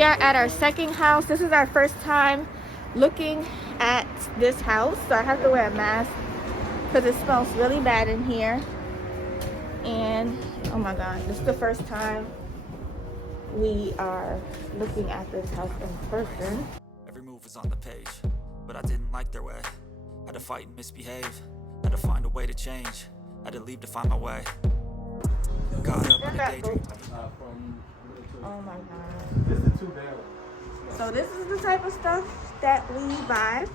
We are at our second house. This is our first time looking at this house, so I have to wear a mask because it smells really bad in here. And oh my god, this is the first time we are looking at this house in person. Every move was on the page, but I didn't like their way. Had to fight and misbehave, had to find a way to change, had to leave to find my way. Got up in a daydream. Oh my god. This is the 2-bedroom. So this is the type of stuff that we buy.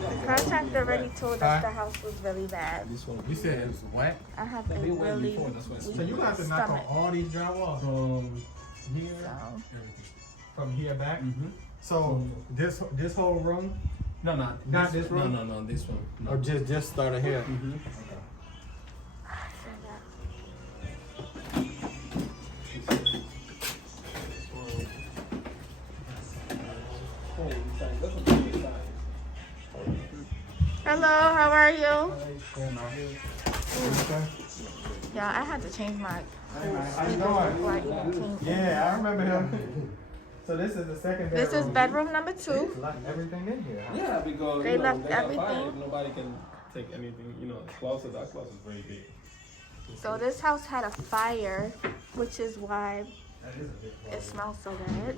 The contractor already told us the house was really bad. This one. You said it was wet? I have a really So you have to knock on all these drywall from here, from here back? So this whole room? No, Not this room? No, this one. No. Or just started here? Hello, how are you? Yeah, I had to change my How you doing? Yeah, I remember him. So this is the second bedroom. This is bedroom number 2. They left everything in here. Huh? Yeah, because They left everything. Nobody can take anything. You know, the closet. That closet is very big. So this house had a fire, which is why it smells so bad.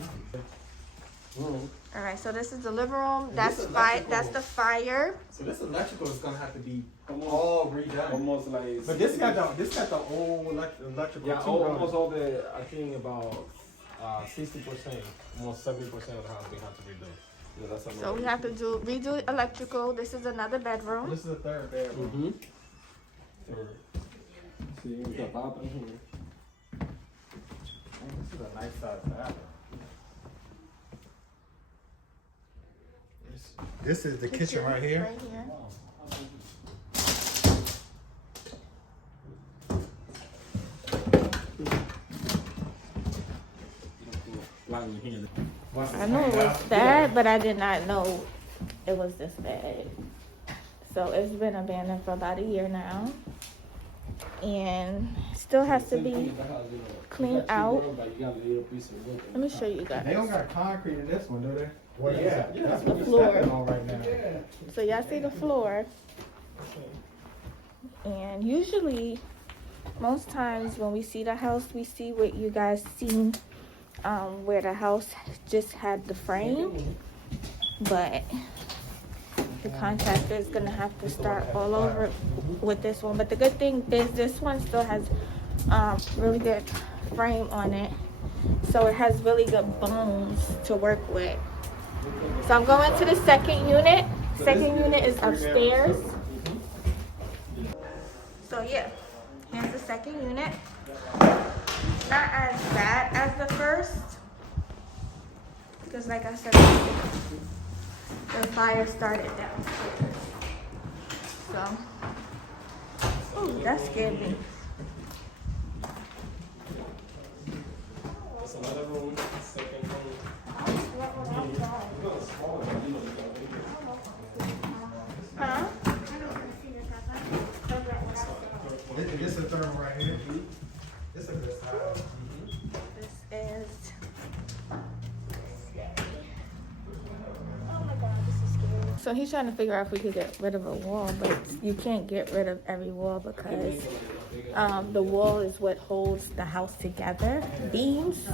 All right, so this is the living room. That's the fire. So this electrical is gonna have to be all redone. Almost like. But this got the old electrical. Yeah, too, almost all the. I think about 60%, almost 70% of the house we have to redo. Yeah, that's So we have to redo electrical. This is another bedroom. This is the third bedroom. See, we got bathroom here. This is a nice size bathroom. This is the kitchen right here. Right here. I knew it was bad, but I did not know it was this bad. So it's been abandoned for about a year now. And still has to be cleaned out. Let me show you guys. They don't got concrete in this one, do they? Well, yeah. That's The what we're floor. stepping on right now. So y'all see the floor. And usually, most times when we see the house, we see what you guys seen, where the house just had the frame. But the contractor is gonna have to start all over with this one. But the good thing is this one still has really good frame on it. So it has really good bones to work with. So I'm going to the second unit. Second unit is upstairs. So yeah, here's the second unit. Not as bad as the first, because like I said, the fire started downstairs. So, ooh, that scared me. That's another room, second room. Huh? This is the third one right here. This is a good size. This is. Oh my god, this is scary. So he's trying to figure out if we could get rid of a wall, but you can't get rid of every wall because the wall is what holds the house together. Beams,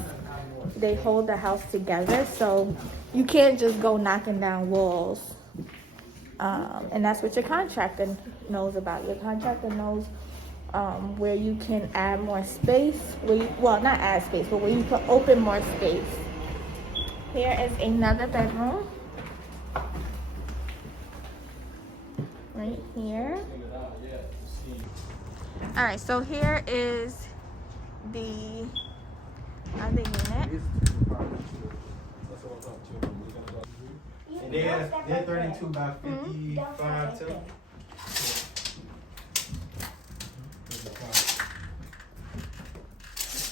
they hold the house together, so you can't just go knocking down walls. And that's what your contractor knows about. Your contractor knows where you can add more space, well, not add space, but where you can open more space. Here is another bedroom. Right here. All right, so here is the other unit. And they're 32 by 55 too.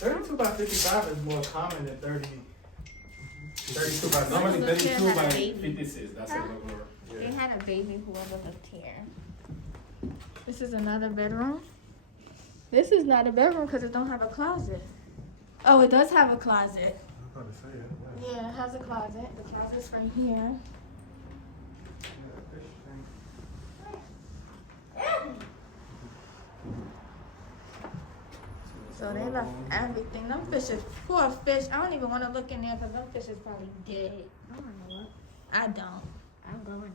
32 by 55 is more common than 32 by Normally 60. 32 by 56. That's a little more. They had a baby whoever lived here. This is another bedroom. This is not a bedroom because it don't have a closet. Oh, it does have a closet. I thought it said it. Yeah, it has a closet. The closet's right here. Yeah, fish tank. So they left everything. Them fishes, poor fish. I don't even want to look in there because them fish is probably dead. I don't know what. I don't. I'm going.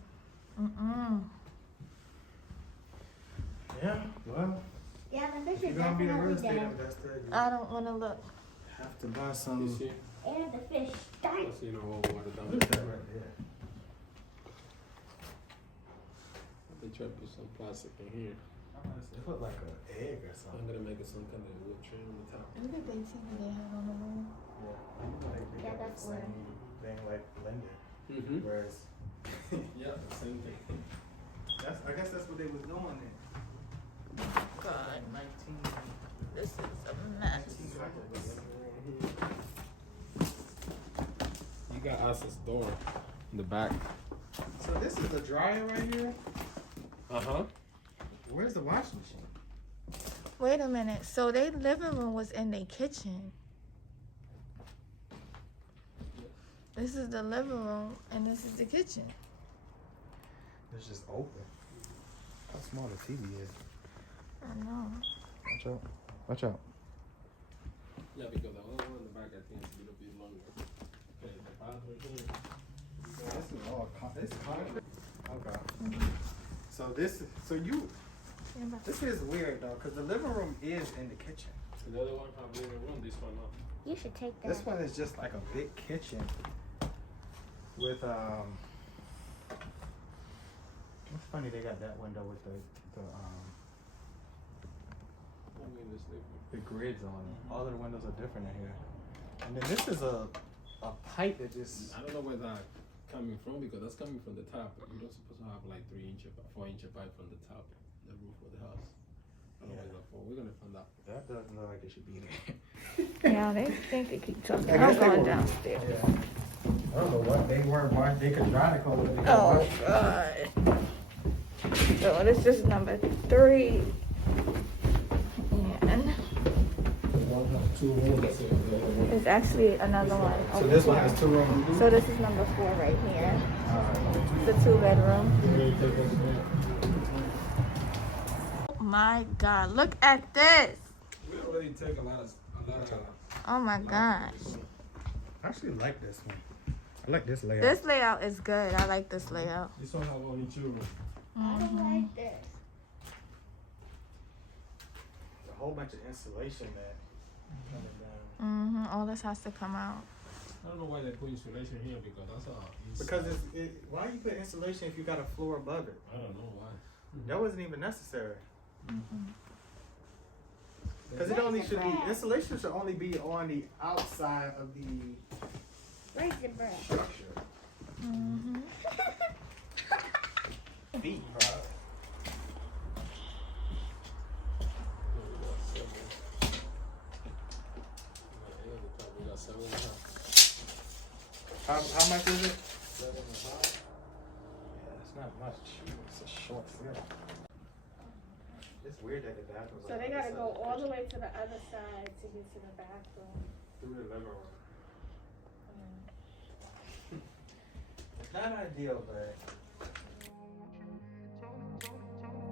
Yeah, well, Yeah, the fish if is you're gonna be a real definitely estate dead. investor, you I don't want to look. have to buy You some. see? And the fish died. That's, you know, water down Look at there. that right there. They try to put some plastic in here. It looked like an egg or I'm something. gonna make it some kind of wood trim on the top. Look at the TV they have on the wall. Yeah, Yeah, that's the same thing like blended. Mm-hmm. Whereas, Yeah, the same thing. I guess that's what they was doing then. God, 19. this is a mess. You got access door in the back. So this is the dryer right here. Uh-huh. Where's the washing machine? Wait a minute. So their living room was in their kitchen. This is the living room and this is the kitchen. It's just open. How small the TV is. I know. Watch out. Watch out. Yeah, because the other one in the back I think is a little bit longer. Okay, the bathroom here. This is all this concrete. Okay. So this is weird though, cause the living room is in the kitchen. The other one have living room, this one not. You should take that. This one is just like a big kitchen with It's funny they got that window with the I mean, this living. the grids on it. All of the windows are different in here. And then this is a pipe that just I don't know where that coming from because that's coming from the top. You're not supposed to have like 4-inch pipe from the top, the roof of the house. I don't know where that's for. We're gonna find out. that doesn't look like it should be there. Yeah, they think they keep talking. I guess I'm they going were- downstairs. Yeah. I don't know what they weren't washing. They could dry the clothes. But they Oh, God. So this is number 3. And there's actually another one. So over this one here. has 2 rooms. So this is number 4 right here. It's a 2-bedroom. Oh my God, look at this. We already take a lot of Oh my gosh. I actually like this one. I like this layout. This layout is good. I like this layout. This one have only 2 rooms. I don't like this. a whole bunch of insulation that coming down. All this has to come out. I don't know why they put insulation here because that's a Because why you put insulation if you got a floor above it? I don't know why. That wasn't even necessary. Because it only should be insulation should only be on the outside of the Where's the bread? structure. Feet, probably. We got 7.5. How much is it? 7.5. Yeah, it's not much. It's a short ceiling. It's weird that the bathroom's So on they the gotta other go side. all the way to the other side to get to the bathroom. Through the living room. It's not ideal, but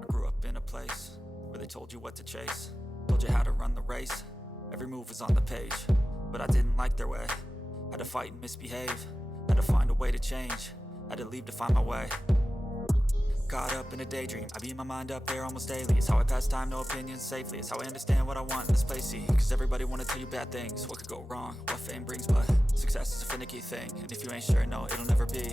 I grew up in a place where they told you what to chase, told you how to run the race. Every move was on the page, but I didn't like their way. Had to fight and misbehave, had to find a way to change, had to leave to find my way. Caught up in a daydream, I beat my mind up there almost daily. It's how I pass time, no opinions safely. It's how I understand what I want in this place, see. Cause everybody wanna tell you bad things, what could go wrong, what fame brings. But success is a finicky thing, and if you ain't sure, no, it'll never be.